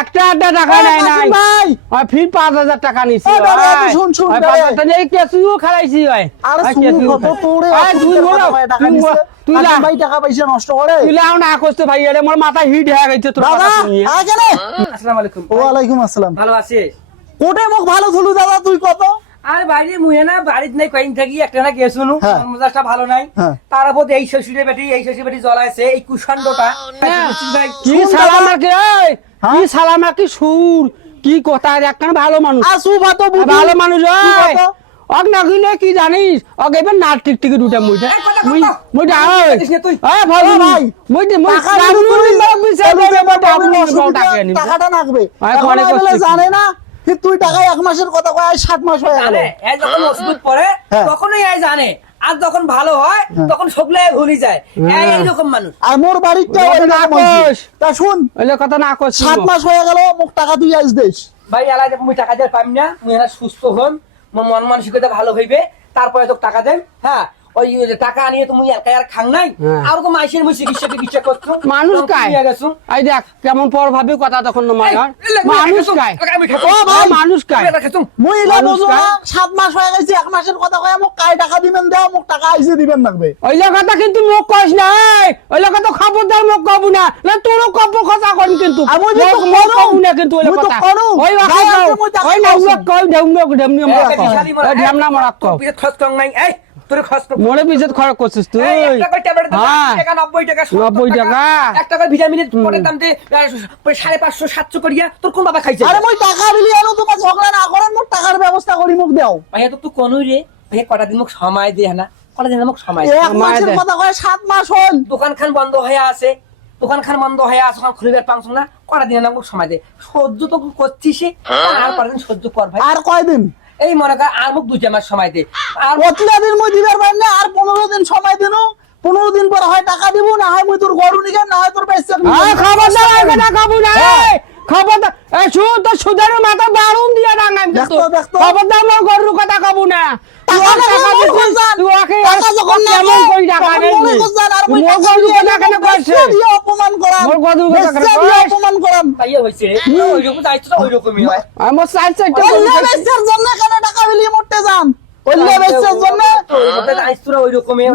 একটা আড্ডা টাকা এ, নাই ভাই! ওই ফির পাঁচ হাজার টাকা নিছি। এ, শুন, শুন, ওই দাদা। পাঁচ হাজার টাকা এই কেঁচুও খালাইছি ওই আরে ওই কত তোরে আরে তুই বলো, কথা কয়ে টাকা তুই নিছে। বল, তুই কাসিম যা। ভাই টাকা পয়সা নষ্ট করে। তুই লাও না করতে ভাই এটা মোর মাথা হিট হয়ে গেছে তোর কথা শুনিয়ে। আয় কেন আসসালামু আলাইকুম। ওয়ালাইকুম আসসালাম। ভালো আছিস? কোটে মুখ ভালো থুলু দাদা তুই কত? আর বাইরে মুহে না বাড়িতে নাই কয়েক থাকি একটা না হ্যাঁ। মজাটা ভালো নাই। হ্যাঁ। তার উপর এই শ্বশুরের বেটি এই শ্বশুরের বেটি জ্বলাইছে এই কুষাণ্ডটা ভাই কি সালামা হ্যাঁ? কি সালামা কি সুর কি কথা একখান ভালো মানুষ। ভালো মানুষ? অগ না কি জানিস? অগ এবার টিক টিকে দুটা মুইটা। মুই মুইটা ওই? ভাই ভাই, মুই দেবে টাকা টাকাটা এখন জানে না তুই টাকা এক মাসের কথা কয় সাত মাস হয়ে গেল। এই যখন ওষুধ পরে হ্যাঁ। তখনই এই জানে। আর যখন ভালো হয় তখন সকলে ভুলি যায়। এই এইরকম মানুষ। আর মোর বাড়িটা। তা শুন ওইলে কথা না করছিস সাত মাস হয়ে গেল মুখ টাকা তুই আইস দেশ। ভাই আলাই মুই টাকা দিয়ে পাম না মুই সুস্থ হন মন মানসিকতা ভালো হইবে তারপরে তো টাকা দেন হ্যাঁ? ওই টাকা আনিয়ে তুমি একা আর খাং নাই হ্যাঁ। আর তো মাইসের মুই চিকিৎসা চিকিৎসা করছ মানুষ কায় নিয়ে দেখ কেমন পর ভাবি কথা তখন মানুষ কায় ও ভাই, মানুষ কায় মুই এলা বুঝো সাত মাস হয়ে গেছে এক মাসের কথা কয় মোক কাই টাকা দিবেন দেও মোক টাকা আইসে দিবেন লাগবে ওইলে কথা কিন্তু মোক কইস না এই ওইলে কথা খবরদার মোক কব না না তোরও কব কথা করি কিন্তু আর মুই তো মোক- মোক কব না কিন্তু ওইলে কথা। ওই কথা ওই না কই দেম না দেম না মোরা কও ওই দেম না মোরা কও খরচ নাই এই তোর মোরে খরচ করছিস তুই? হ্যাঁ। 80 টাকা, 90 টাকা, 70 নব্বই টাকা। এক টাকার ভিটামিনের পরের দাম দিয়ে, আহ, সাড়ে পাঁচশো সাতশো করিয়া তোর কোন বাবা খাইছে? আরে মুই টাকা দিলি আনো তোমার ঝগড়া না করেন মোক টাকার ব্যবস্থা করি মোক দেও। ভাইয়া তো তুই কোনই রে? ভাইয়া কটা দিন মোক সময় দে না? কটা দিন মোক সময় দে। এক মাসের কথা কয় সাত মাস হল। দোকান খান বন্ধ হয়ে আছে। দোকান খান বন্ধ হয়ে আছে ওখান খুলিবার পাংছো না। কটা দিন না মোক সময় দে। সহ্য তো করছিস আর কটা সহ্য কর ভাই। আর কয়দিন? এই মনে কর আর মোক দুই মাস সময় দে। আর অতলা দিন মুই দিবার পারি না আর পনেরো দিন সময় দিন। পনেরো দিন পর হয় টাকা দিব না হয় মুই তোর গরু নিকে না হয় তোর বেচতে এই খবরদার এই কথা কব না এই খবরদার এই শুন তো সুদের মাথা বারুম দিয়া মোর কথা কব না। না অপমান করাম? অপমান করাম। হয়েছে ওই রকম ওই রকমই হয়। আমার জন্য টাকা বিলি মরতে যান। অল্লে বেচার জন্য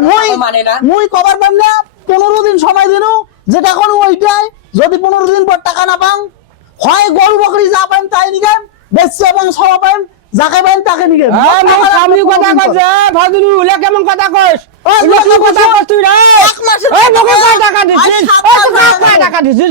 মুই মানে না। মুই কবার পাম না পনেরো দিন সময় দিনু যেটা কোনো ওইটাই। যদি পনেরো দিন পর টাকা না পাং হয় গরু বকরি যা পাইম তাই নিগাম বেচছে এবং সব পাইম যাকে পাইম তাকে নিগাম হ্যাঁ মোর কথা কইছে ভাদুরু ওলে কেমন কথা কইস? ওই লোকে কথা কইছে, তুই রে। এক এই টাকা কয় টাকা দিছিস? মাস হয়ে। টাকা দিছিস?